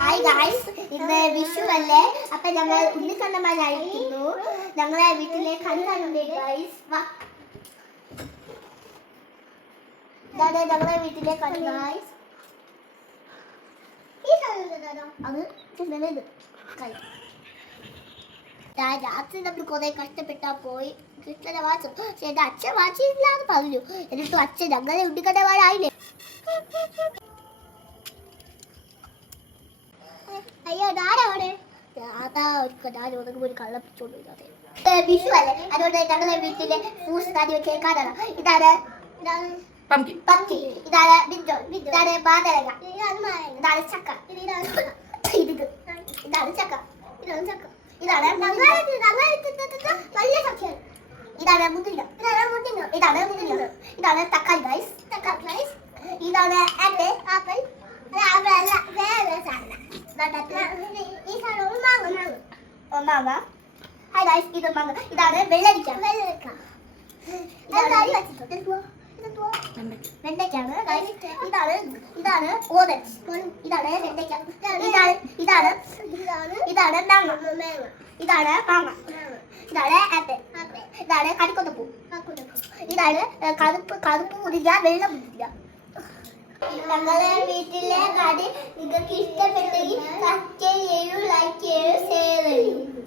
Hi guys, ഇന്ന് വിഷു അല്ലേ? അപ്പൊ ഞങ്ങൾ ഉണ്ണിക്കണ്ണന്മാരായിരിക്കുന്നു. ഞങ്ങളെ വീട്ടിലെ കളി കാണുന്നുണ്ട് ഗായ്സ്. ഇതാണ് ഞങ്ങളെ വീട്ടിലെ കളി ഗായ്സ്. അത് കളി രാത്രി നമ്മൾ കുറെ കഷ്ടപ്പെട്ടാ പോയി കൃഷ്ണനെ വാച്ചു. പക്ഷെ എന്റെ അച്ഛൻ വാച്ചില്ലാന്ന് പറഞ്ഞു. എന്നിട്ടും അച്ഛൻ ഞങ്ങളെ ഉണ്ണിക്കണ്ണന്മാരായില്ലേ. അയ്യോ ഞാനവിടെ ഒരു കള്ളപ്പിച്ചോണ്ട് വിഷു അല്ലേ, അതുകൊണ്ട് ഞങ്ങളുടെ വീട്ടിലെ ഫ്രൂട്ട്സ് കേൾക്കാനാണ്. ഇതാണ് ഇതാണ് ബിഞ്ചോ, ഇതാണ് മാതളങ്ങ, ഇതാണ് ചക്ക, ഇതാണ് ചക്ക, ഇതാണ് വലിയ ചക്കയാണ്, ഇതാണ് മുതിര, ഇതാണ് തക്കാളി ഗൈസ്, ഇതാണ് ആപ്പിൾ, മാങ്ങ. ഹായ് ഗൈസ്, ഇത് മാങ്ങ. ഇതാണ് വെള്ളരിക്ക, വെണ്ടയ്ക്കാണ്. ഇതാണ് ഓറഞ്ച്, ഇതാണ് വെണ്ടയ്ക്ക, ഇതാണ് മാങ്ങ, ഇതാണ് ആപ്പിൾ, ഇതാണ് കണിക്കൊന്നപ്പൂ, ഇതാണ് കറുപ്പ് മുതിര, വെള്ള മുതിര. ഞങ്ങളെ വീട്ടിലെ കടി നിങ്ങൾക്ക് ഇഷ്ടപ്പെട്ടെങ്കിൽ സബ്സ്ക്രൈബ് ചെയ്യൂ, ലൈക്ക് ചെയ്യൂ, ഷെയർ ചെയ്യൂ.